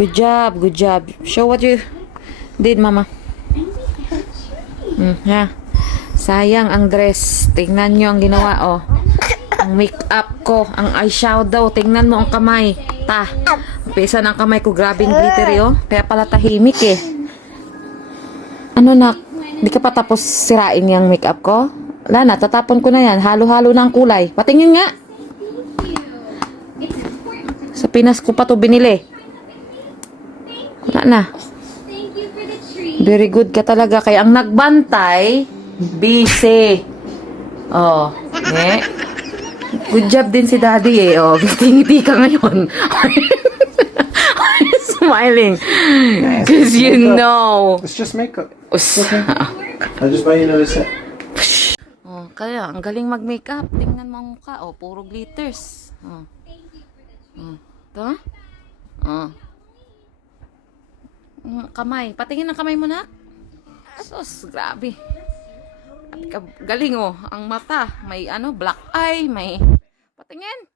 Good job, good job. Show what you did, mama. Ha. Sayang ang dress. Tingnan nyo ang ginawa, oh. Ang make-up ko, ang eyeshadow. Tingnan mo ang kamay. Ta. Pisa ng kamay ko, grabing glittery, oh. Kaya pala tahimik, eh. Ano, nak? Di ka pa tapos sirain yung make-up ko? Wala na, tatapon ko na yan. Halo-halo na ang kulay. Patingin nga. Sa Pinas ko pa to binili. Wala na. Very good ka talaga. Kaya ang nagbantay, busy. Oh, eh. Good job din si daddy, eh. Oh, ngiti ka ngayon. Smiling. Because you know. It's just makeup. Okay. I'll just buy you another set. Oh, kaya ang galing mag-makeup. Tingnan mo ang mukha, oh, puro glitters. Oh. Oh. Ito? Oh. Kamay. Patingin ang kamay mo, na. Sus, grabe. Galing, oh. Ang mata. May ano, black eye. May... Patingin.